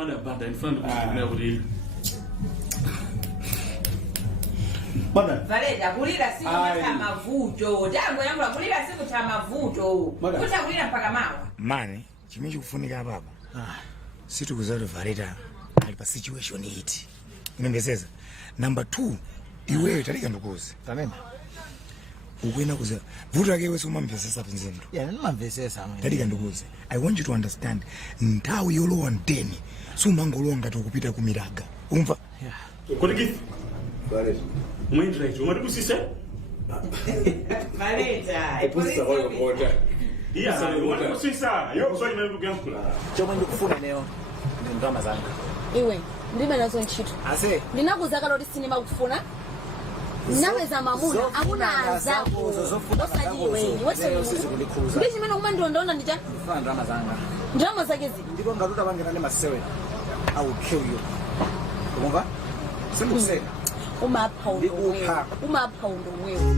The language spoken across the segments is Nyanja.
mana banda in front of me. Banda. Valeta kulira siku mata mavuto. Jango yangu kulira siku ta mavuto. Kuta kulira mpaka mawa. Mani, chimechi kufunika baba. Situ kuzalo Valeta alipa situation hiti. Unambezeza. Number 2, iwewe talika ndukuzi. Tamema. Ukwena kuza. Vuto yake wewe soma mpesesa pinzendo. Yeah, nima mpesesa mwe. Talika ndukuzi. I want you to understand. Ntawi yolo ndeni. Suma ngolonga tukupita kumiraga. Umva? Yeah. Kodiki. Valeta. Mwendra hicho. Umadibusisa? Valeta. Epusisa kwa yokoda. Iya, umadibusisa. Yo, swali mwendu gankula. Chomwe ndikufuna eneo. Ndi ndama zanga. Iwe, ndibe nazo ntchito. Ase. Ndinakuza kaloti sinema kufuna. Naweza mamuna, hakuna azako. Osaji iwe, wote kulikhuza. Ndichi mena kumandi ndonda ndija. Ndifuna ndama zanga. Ndama zake zi. Ndiko ngatuta bangena ne masewe. I will kill you. Kumva? Simuseka. Umapha undo wewe.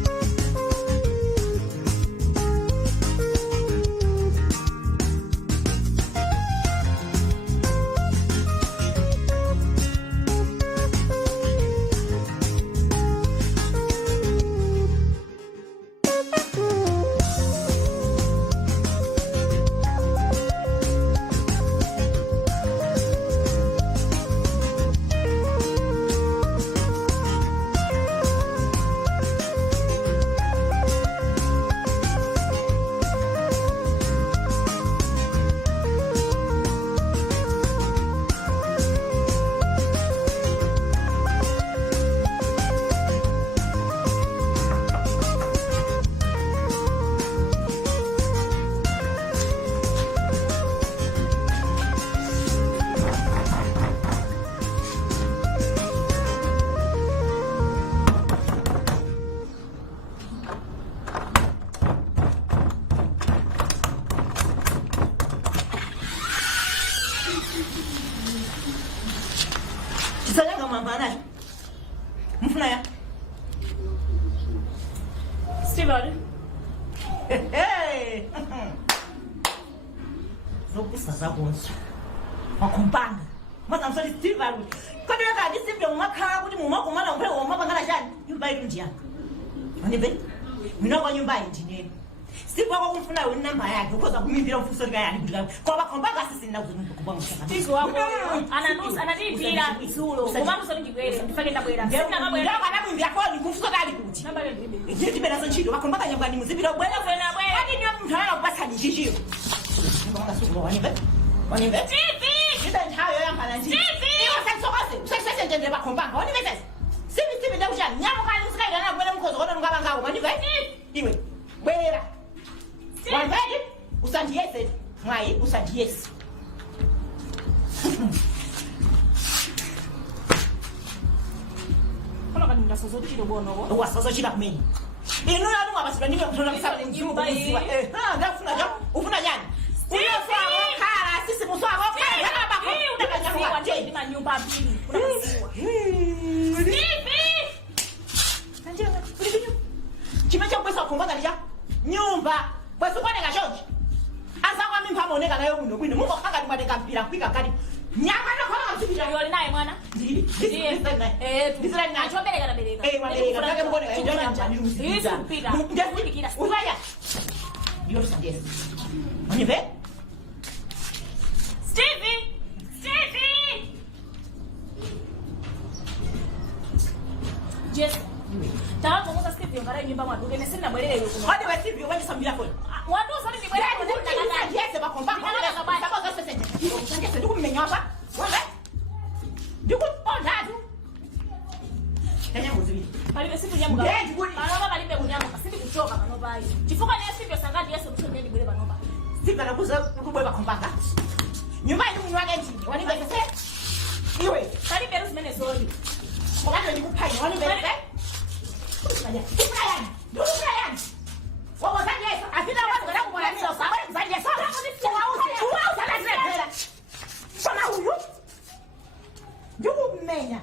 Kisanya mambana. Mfuna ya. Sewero. Hey. Zokusa zakonzo. Wakumpanga. Mata msali Sewero. Kodi yaka disipyo mumakhala kuti mumakumana umphele womapangana chani? Nyumba yetu ndi yanga. Manibe? Minoko nyumba ndine. Sipo kwa kumfuna we namba yake ukoza kumimbira mfuso lika yani kuti kwa bakombanga sisi ndakuzungu kubanga mshaka. Tizo wako ananusa anatipira izulo. Kubangu so ndibwera ndifake ndabwera. Sina mabwera. Ndaka namumbira kwa ni kufuso kali kuti. Namba le ndibe. Nditi bera so ntchito bakombanga nyamba ni muzibira bwera bwera bwera. Ati ni mtu ana kupasa ni chichiro. Ndaka suku wanibe. Wanibe. Tipi. Ndibe nthayo yamba na nditi. Tipi. Iwo sasokase. Sasa ndende bakombanga. Wanibe sasa. Sibi ndakuchani. Nyamu kali usikaida na bwera mkhozo kodwa ngabanga ngawo. Wanibe. Iwe. Bwera. Wangadi usandiyese mwayi usandiyese Kono kani ndasozo chiro bono wasozo chira kumeni ino yanu abasira niwe kutona misala nyumba hii ndafuna ja ufuna nyani unafa kala sisi muswako kala baba ko unakasiwa nje ni manyumba mbili unakasiwa Bibi chimecha kwesa kumbanga lija nyumba bweso kwaneka chonje asa kwa mimi pamoneka nayo kuno kwino mungo khanga ndimwaneka mpira kwika kali nyama nokhola msipita yoli naye mwana ndili ndisela na achobeleka na beleka wabereka take mbone ndio nyama ndili msipita ndikira uzaya ndio sanje unive Stevie Yes. Tawa kwa Stevie ngara nyumba mwaduke nesina mwelele yuko. Hadi wa Stevie wewe sambia phone. Watu sasa ni mwelele kwa nini yes ba komba. Sasa sasa sasa. Sasa ndugu mmenya hapa. Wewe? Ndugu ondadu. Kanya muzuri. Palibe siku nyamuga. Banoba palibe kunyamuka. Sindi kuchoka banoba hiyo. Chifuka ni Stevie sangadi yeso mtumeni bwele banoba. Stevie anakuza kubweba kompanga. Nyuma ni mnywaga nchini. Wanibe sasa. Iwe. Palibe rusi mene zoni. Wakati ndikuphanya wanibe sasa. Brian, do Brian. What was that? Yes, I think I was going to go and sell somebody. That yes, so now you. You menya.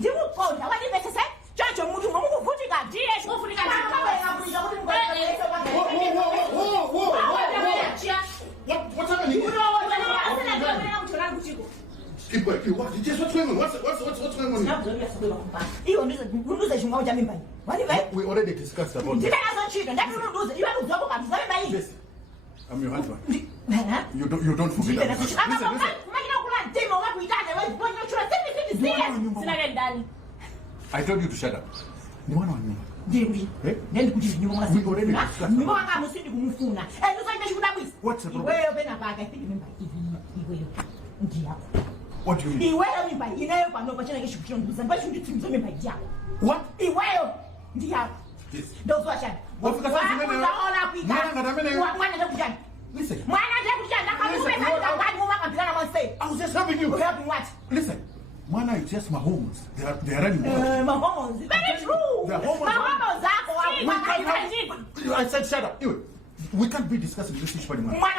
You go. Now what did you say? Judge your mood. Who put it at? Yes, who put it at? What's happening? Keep boy. Just what's going on? What's going on? We already discussed about this. Yes. I'm your husband. You don't forget that. Listen. I told you to shut up. You want to know? We already discussed. What's the problem? What do you mean? What? Listen. I was just helping you. Helping what? Listen. Mana is just my hormones. They are running. My hormones. Very true. My hormones are. I said shut up. We can't be discussing this issue anymore. Where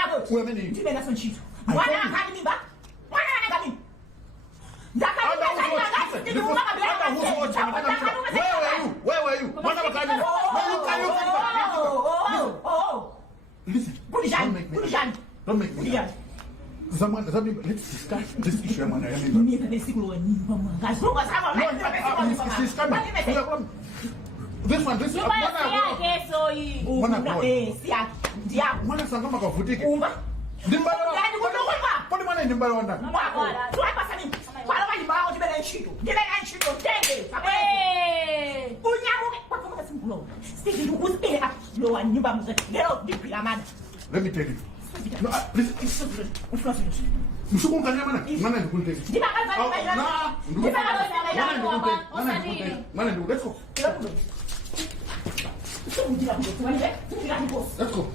are you? Listen. Don't make me. Let's discuss this issue. This one. Let me tell you. No, listen. Let's go. Let's go.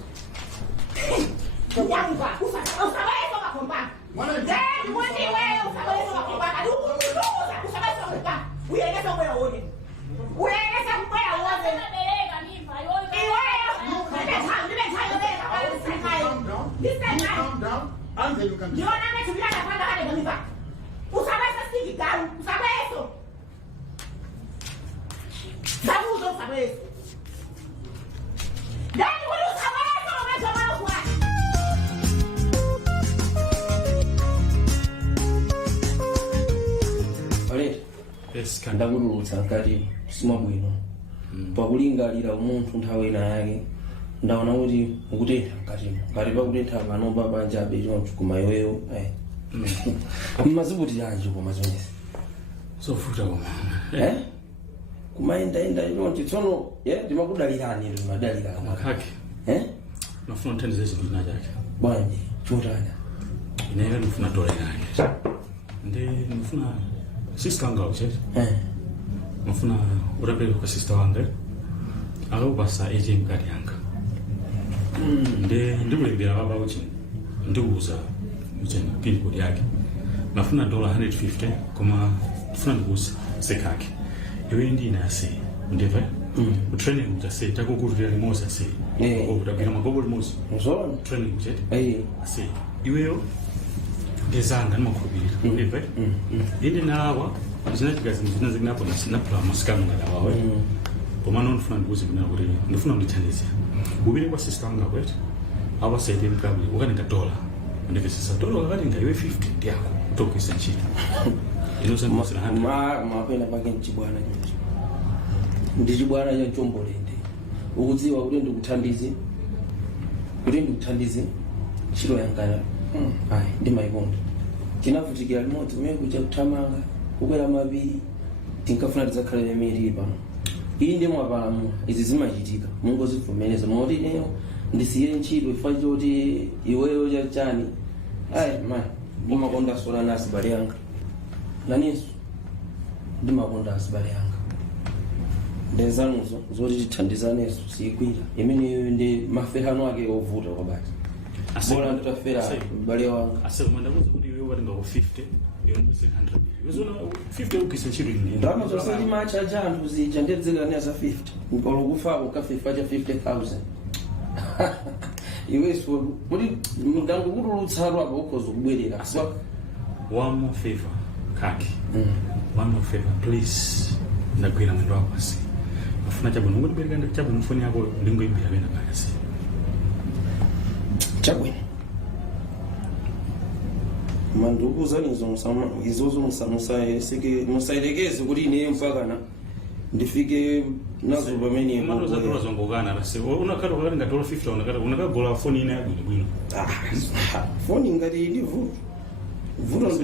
Calm down, and then you can. Yes, ndagulutsa ngati sima bwino pakulingalira umuntu nthawi ina yake ndaona kuti ukutentha mkatimo ngati pakutentha pano babanja abechoncho kumayoyo mazibuti yanji koma zonse sofuta koma kumaenda choncho tsono ndimakudalirani ndimadalirana khaki nafuna uthandize zinthu zina chake bwanji chotanya inene ndifuna dola yake ndifuna sister wanga uchete ndifuna urapele kwa sister wanga akakupasa ATM card yanga ndikulembera baba uchi ndiuza uchena pin code yake nafuna $150 koma ndifuna ndikusa sekake iwe ndina se ndeva training utase takukuvira limosa se utabira magogo limosa nzona training uchete se iweyo ngezanga ndimakhulupirira ndeva indi nawa zinachigazi zinapo nasinapula masikano ngala wawe koma ndifuna ndikuze mina kuti ndifuna ndithandize ubile kwa sister wanga kwethu abasaide mkabi ukanika $1 ndivesisa $1 akalinga iwe 50 ndiyako utokwisa nchini inosandimusira mapena pake nchibwana nyonso ndichibwana chombolende ukudziwa kuti ndikuthandize ntchito yangana ndimayikonda tinavutikira limodzi kumene kuja kuthamanga kukwera mapiri tinkafuna tidzakhala lemeri pano iyi ndimwapalamula izi zimachitika mungozivomereza moti ineyo ndisiye ntchito ifa choti iweyo chachani man ndimakonda sola na asibale yanga naninso ndimakonda asibale yanga ndenzanuzo zoti tithandizaneso siyikwira imeneyo ndi maferano ake ovuta kwabati bora nditafera mbale wanga asemandakuza kuti iwe watenga ku 50 100 wezona 50 ukisa ntchito ine ndama zonse ndimachaja anthu zija ndedzekana za 50 nkolo kufako kafifa cha 50,000 iweso kuti ndangukutulutsaru apo ukhoza kubwerera one more favor kaki one more favor please ndagwira mwendo wako asi afuna chabwino ngotibereka ndichabwino mfoni yako ndingoimbira bena basi chabwino mandukuza izozo musailekeze kuti ine mpakana ndifike nazo pamene zongokana rase unakati wakati ngati 50 unakagola foni ina yabwino bwino foni ngati ili vuto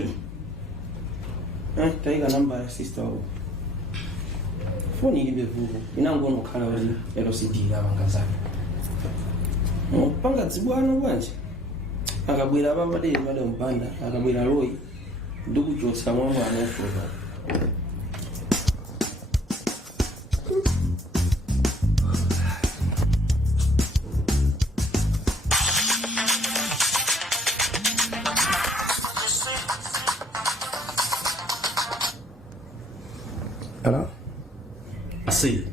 taika namba ya sister wako foni ilibe vuto inangono khala kuti LCD lapanga zake panga dzibwano bwanje akabwera papadeli madam mpanda akabwera Roy ndikuchotsa mwamwe anofoka Hello? Ase,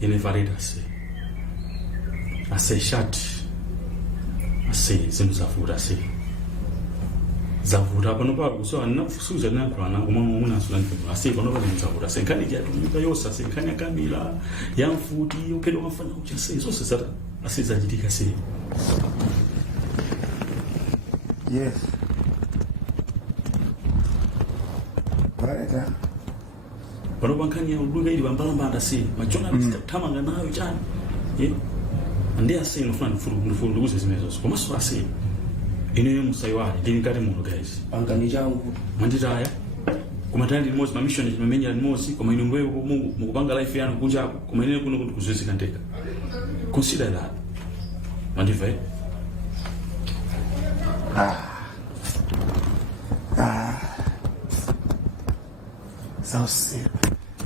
yene vareda ase shati ase zinthu zavuta ase zavuta pano pa kusowa nafusuza nakulana umwe nasulani ase pano pa zavuta ase nkhani yatumika yonse ase nkhani yakamila yamfuti ukede wafana kucha ase zonse zata ase zachitika ase. Yes. Vareda. Pano pankani ya uduga ili bambalambanda ase machona tamanga nayo chani ande ase inofuna ndufuze zimezo komanso ase ine musaiwale ndini kati muno guys pangani changu manditaya kumatandi limozi mamishoni chimamenya limozi koma ine ngweyo mukupanga life yanu kunja koma ine kuno kuti kuzwezika ndeka consider that mandive Sasa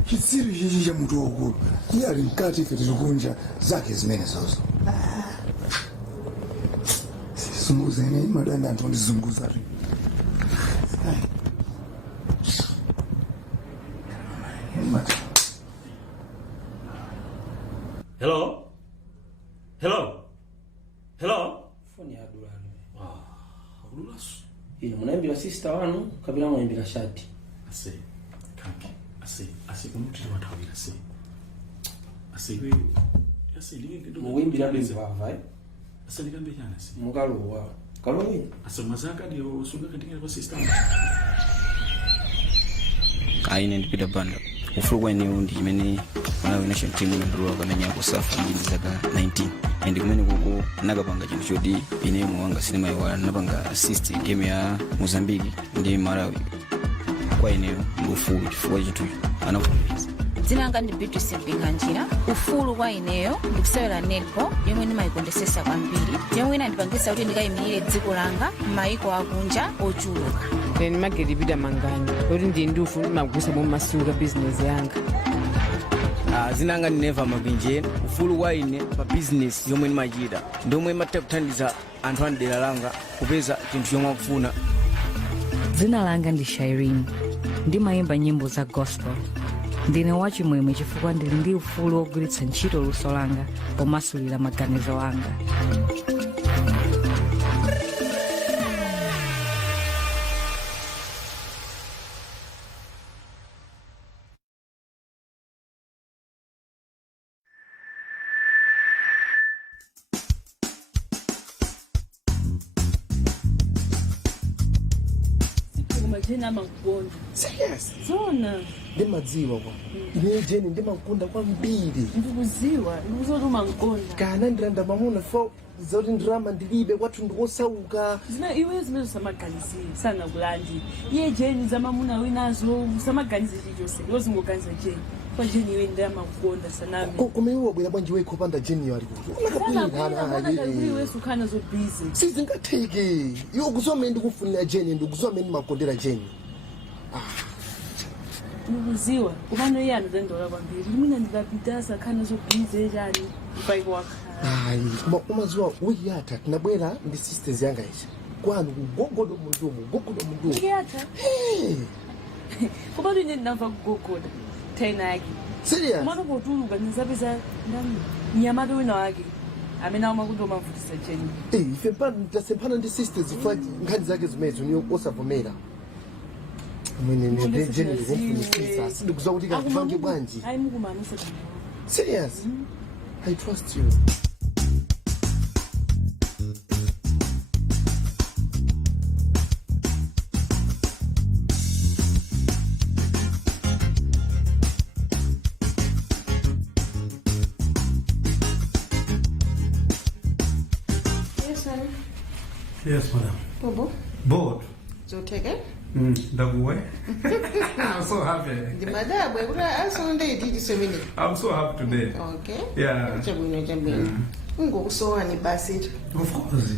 chitsiri chichi cha mutu wakulu iye ali mkati ife tilikunja zake zimene zozo sizunguza ine madanda anthu ndizunguza ri hello foni ya dulani ululaso ino munaimbira sister wanu kapila munaimbira shati ase kanki ase kunuti watawira ase we ase ndinge muwimbira bimvava ase ndikambe chana ase mukalowa kalowe ase mazaka dio sunga katinga kwa sister aine ndipita banda ufukwa ni undi imene wana nation team ndruwa kamenya kusafa ndi zaka 19 and kumene kuko nakapanga chinthu choti ine mwanga sinema yawa napanga assist game ya Mozambique ndi Malawi kwa ine ufulu chifukwa chinthu anakuliza dzina langa ndi Beatrice Binganjira ufulu kwa ineyo ndikusewera netball yomwe ndimayikondesesa kwambiri yomwe inandipangisa kuti ndikayimirire dziko langa m'mayiko akunja ochuluka. Then magedipita mangani kuti ndi ndufu ndimagusa mu masuka business yanga. zinanga ndi Neva Mapinje ufulu kwa ine pa business yomwe ndimachita ndomwe imathandiza anthu a dera langa kupeza chinthu chomwe akufuna. Dzina langa ndi Shireen ndimayimba nyimbo za gospel. Ndine wachimwemwe chifukwa ndili ndi ufulu wogwiritsa ntchito luso langa pomasulira maganizo anga. Jena makukonda. Serious? Zona. Ndimadziwa kwa. Ine jeni ndimakunda kwambiri. Ndikuziwa, ndikuziwa kuti umankonda. Kana ndiranda mamuna fo zoti ndirama ndilibe kwathu ndikosauka. Zina iwe zimene samaganizi sana kulandi. Iye jeni za mamuna winazo samaganizi chijose. Yozi ngoganiza jeni. Kwa jeni iwe ndirama kukonda sanami. Kumewa bwera bwanji we kopanda jeni yali kuti. Unakapiri iwe sukana zo busy. Sizingatheke. Yo kuzome ndikufunira jeni ndikuzome ndimakondera jeni. Ndikuziwa kupano iye anozendora kwambiri mina ndikapitasa khana zobhize njani mpaiko wakhala. Hayi kumaziwa wiki yatha tinabwera ndi sisters yanga ichi kwanu kugogoda mundumu Ikiyatha? Kupano ine ndinamva kugogoda tena yake. Serious? Kumano potuluka nizapeza ndani nyamata wina wake amene amakundo mavutisa jeni. Ife tasempana ndi sisters ifa nkhani zake zimezo niyo osavomera. Mene jeni ndikufunikisa sindikuziwa kuti kakupange bwanji. Hayi mukumanisa kuti. Serious? I trust you. Yes, madam. Bobo. Bored. So take it. Daguwe. I'm so happy. The mother, but I saw they did so many. I'm so happy today. Okay. Yeah. Ngo so ani basit. Of course.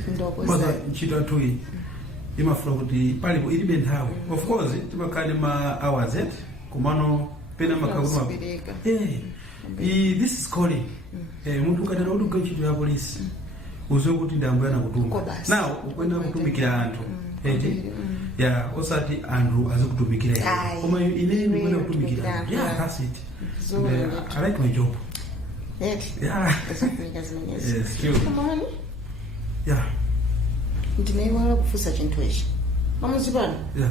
But chita tui. Ima flokuti pali ko ilibe nthawe. Of course, timakali ma hours et kumano pena makaguma. This is calling. Muntu kadala uduka chitu ya polisi. Uzokuti ndambuya na kutumba. Now ukwenda kutumikira anthu. Yeah, osati andrew azikutumikira yeye. Koma ine ndikwenda kutumikira. Yeah, that's it. So I like my job. Yeah. Yes, true. Come on. Yeah. Ndinaiwala kufusa chintu ichi. Mamuzibana? Yeah.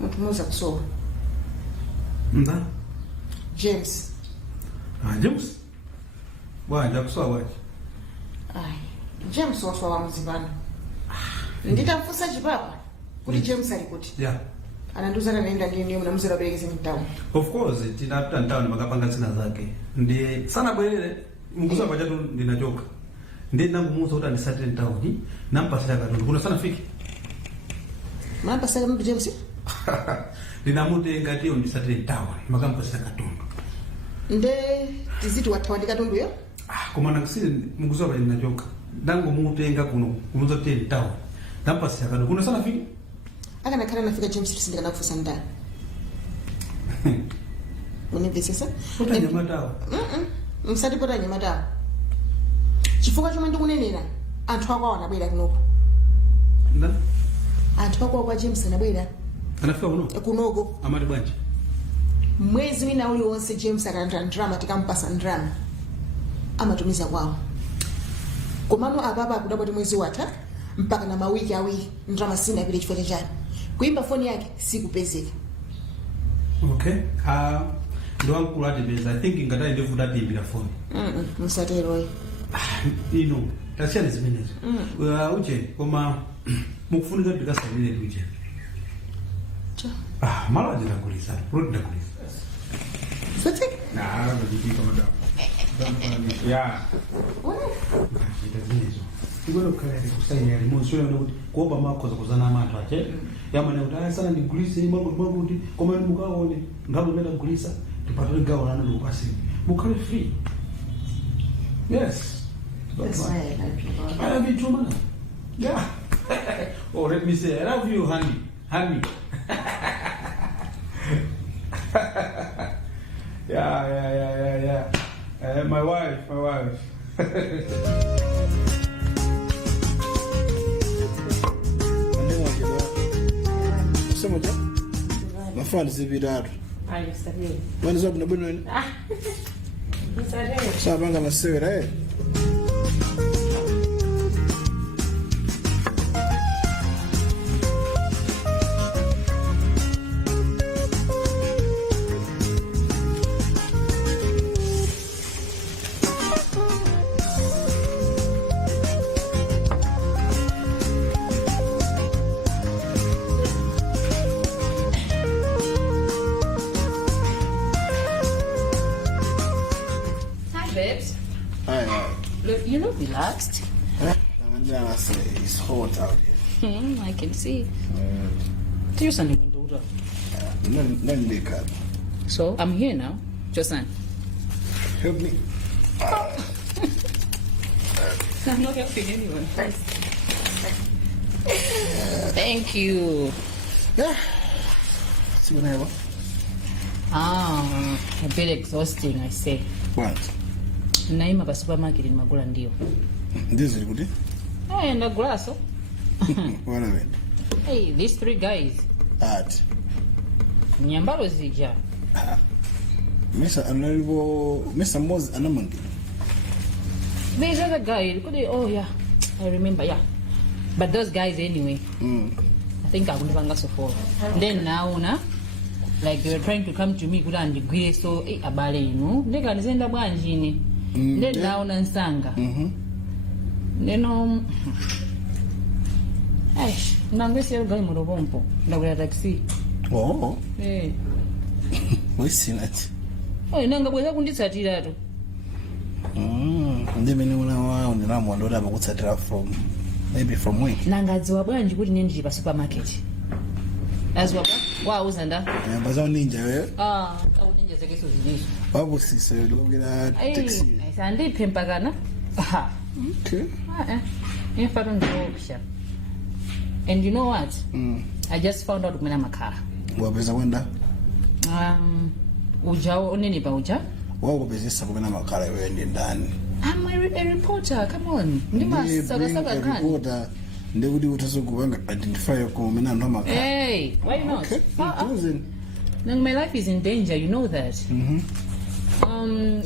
Muntu muza kusowa. Nda? James. James? Wanja kusowa wachi? James waswa wa muzibana. Nditafusa chipapa kuti James ali kuti. Yeah. Ananduzana naenda ndiyo mnamuzira berekeze mtown. Of course, tinapita mtown makapanga sina zake. Ndi sana bwelele mkusa kwa jatu ndinachoka. Ndi nangu muza uta ni certain town. Nampa sila katundu. Kuna sana fiki? Mampa sila mtu James? Ndinamute ngati on certain town. Makampa sila katundu. Nde tizitu watawadi katundu yo? Kumana kusili mkusa kwa ndinachoka. Nangu mute nga kuno kumuza ten town. Nampa sila katundu. Kuna sana fiki? Aka nakana nafika James tusindika na kufusa ndani. Univesesa? Pota nyamatawa. Msati pota nyamatawa. Chifuka choma ndikunenera anthu akwa wanabwera kunoko. Nda? Anthu akwa kwa James anabwera. Anafika kunoko? Kunoko. Amati bwanji. Mwezi wina uli wonse James akalanda ndrama tikampasa ndrama. Amatumiza kwawo. Komano apapa akudabwati mwezi watha mpaka na mawiki awiri ndrama sina pile chifukwa chani. Kuimba phone yake sikupezeka. Okay. Ndo wangu lati beza. I think ngata ndevuta timbira phone. Msatero. Ino. Tasiana zimenezo. Uche koma mukufunika tikasamile tuje. Mala ndinakulisa. Prodi ndakulisa. Sote? Ndiki kama da. Yeah. Itazimenezo. Igolo kale kusanya ya limu sio ndo kuomba makoza kuzana amatu ache. Yamane utaya sana ndikulise mambo kuti koma mukaone ngalo meda kulisa tupatole gawo nana ndikupasi. Mukale free. Yes. That's why I like you. I love you too, man. Yeah. Oh, let me say, I love you, honey. Honey. Yeah. My wife. Semoja? Mafani zibidaro. Ayo, sabi. Wani zobu na bunu ni? Sabanga na Sewero. Look, you look relaxed. It's hot out here. I can see. Do you something in the So I'm here now. Josan. Help me. I'm not helping anyone. Thank you. See what I have? A bit exhausting, I say. What? Naima pa supermarket in Magula ndio. This is good. And a glass. What of it? Hey, these three guys. At. Nyambalo zija. Mr. Moses Anamangi. There's other guy. Oh yeah, I remember. Yeah, but those guys anyway. I think I will never so far. Then now, like they were trying to come to me, good and degree. So abale inu. Nega nizenda bwanjini. Then now nansanga. Then Aish, nangwesi ya gai murobompo. Ndagula taxi. Oh. Eh. Wesi nati. Oh, nanga bweza kunditsatira to. Ndimene una wao ndinamwandora bakutsatira from Maybe from where? Nangadziwa bwanji kuti nini ndili pa supermarket. Aziwa bwa wauza nda. Baza ninja wewe. Au ninja zake so zilizo. Babu sisi lokira taxi. Sandi pempa kana. Okay. In fact on the and you know what? I just found out kumena makhala. Wapeza kwenda? Ujao nini ba uja? Wao kupezesa kumena makhala wewe ndi ndani. I'm a reporter, come on. Ndima saga kan. Reporter ndekuti utazokuvanga identify kumena ndo makhala. Hey, why not? Okay. My life is in danger, you know that.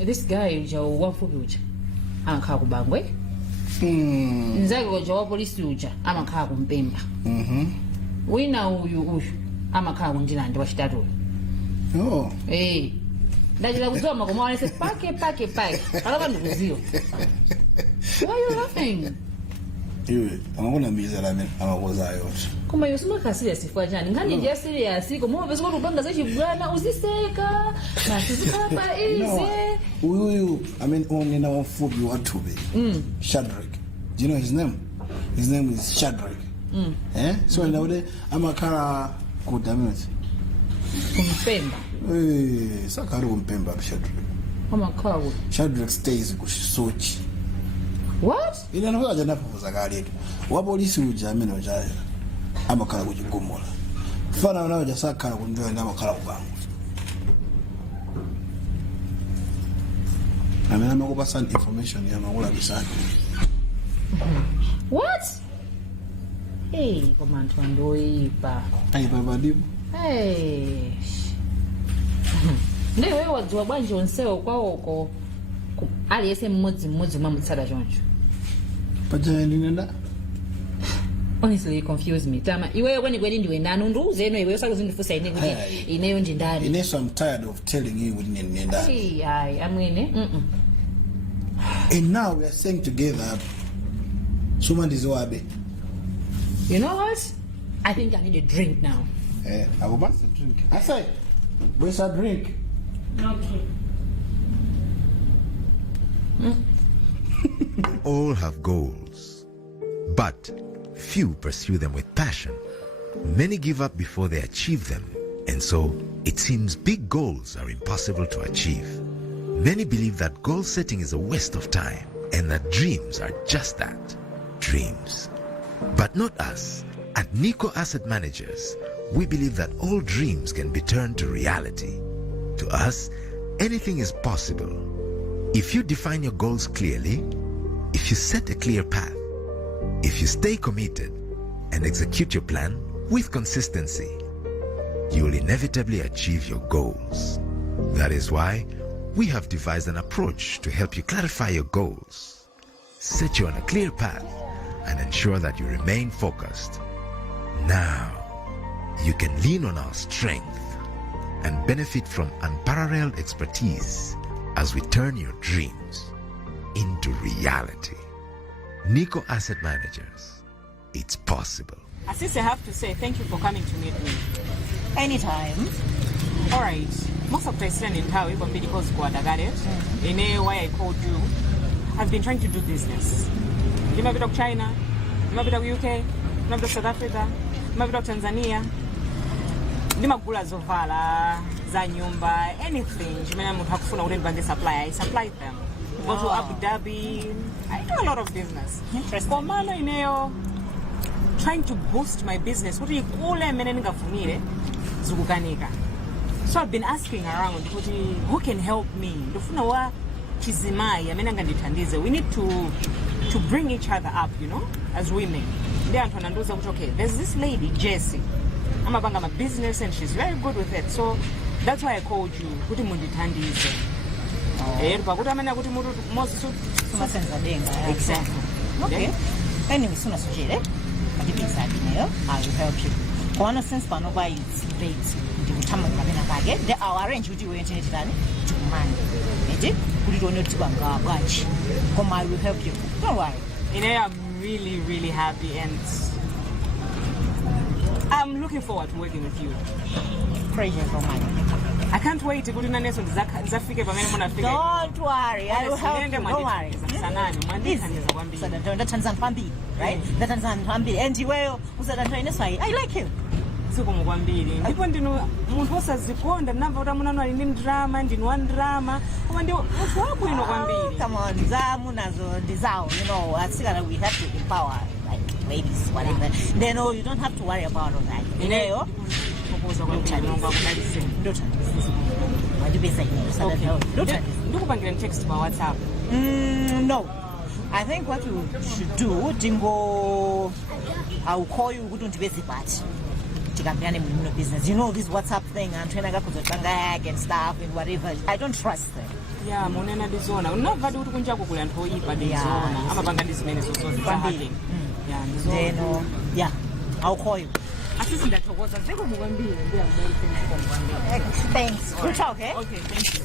This guy ujao wafupi uja. Amakhala kubangwe. Nzake uja wa polisi uja amakhala kumpemba. Wina uyu amakhala kundilanda wachitatu. Ndachita kudziwa makoma wanese pake. Palapa ndikuziwa. Why are you laughing? Iwe, amakona mbiza amakoza yote. Koma yosuma serious ifwa jani. Ngani nje serious koma wapeza kuti upanga zachibwana uziseka. Masizikapa easy. Uyu, only na wafubi watube. Shadrach. Do you know his name? His name is Shadrach. So nowadays amakhala kudamage. Kumpemba. Sakari kumpemba Shadrach. Amakhala. Shadrach stays kusochi. What? Ina nafika jana kufuza kali. Wa polisi uja amene uja amakhala kuchigumula. Fana nawo jasakhala kunjoya amakhala kubangu. Amena makupa some information ya makula bisani. What? Hey, komantu andoipa. Baba dibu. Hey. Ndiyo wewe wadziwa bwanji onsewo kwawoko aliyese mmodzi mwamutsala choncho. Pajani nenda? Honestly, you confuse me. Tama, iwewe kweni ndiwe ndani nduze eno iwewe saka zindifusa ine kuti ineyo ndi ndani. Ineso I'm tired of telling you kuti nenda. Hey, amwene. And now we are saying together Sumandizoabe. You know what? I think I need a drink now. I will buy a drink. I say, where's a drink? Okay. All have goals, but few pursue them with passion. Many give up before they achieve them, and so it seems big goals are impossible to achieve. Many believe that goal setting is a waste of time, and that dreams are just that, dreams. But not us. At Nico Asset Managers, we believe that all dreams can be turned to reality. To us, anything is possible. If you define your goals clearly, if you set a clear path, if you stay committed and execute your plan with consistency, you will inevitably achieve your goals. That is why we have devised an approach to help you clarify your goals, set you on a clear path, and ensure that you remain focused. Now, you can lean on our strength and benefit from unparalleled expertise as we turn your dreams into reality. Nico Asset Managers, it's possible. Assist, I have to say thank you for coming to meet me. Anytime. All right. Most of the time in town, even because in a way I called you, I've been trying to do business. You might be talk China, you might be talk UK, you might be talk South Africa, you might be talk Tanzania. Nimagula zovala, za nyumba, anything. Jimena mutakufuna ule bange supply. I supply them. Go to Abu Dhabi. I do a lot of business. Kwa maana ineo trying to boost my business. Kuti ikule mene ningafumire zukukanika. So I've been asking around who can help me. Ndofuna wa chizimai amene nganditandize. We need to bring each other up, you know, as women. There Antoine Andoza, okay, there's this lady Jessie. I'm a business and she's very good with it. So that's why I called you. Kuti munditandize. Exactly. Okay. Anyway, soon as you get I will help you. One sense for nobody is late. They are arranged with you to money. Put it on your branch. Come, I will help you. Don't worry. I'm really, really happy and I'm looking forward to working with you. Praise you for money. I can't wait to go to the next one. Don't worry, I will help you. Don't worry. right? Ndatandiza anthu ambiri and iweyo usadanthula ineswayi I like you. Sikomo kwambiri ndipo ndino munthu osazikonda ndinamva kuti amuna ali ndi ndrama ndinu wa ndrama koma ndi munthu wabwino kwambiri. Come on, zamu nazo ndizawo, you know, atsikana we have to empower like ladies, whatever. Then no, you don't have to worry about all that. Ineyo ndikupangira text pa WhatsApp. No, I think what you should do, Dingo, I'll call you kuti undibeze party. Tikambirane mu business. You know this WhatsApp thing and trying to hack and stuff and whatever. I don't trust them. Yeah, monena dizona. Unavadi kuti kunjako kule anthu oyipa dizona. Amapanga ndizimene zozozi. Then yeah, I'll call you. Asisi ndathokoza ziko mukwambiri. Thanks. We'll talk, eh? Okay, thank you.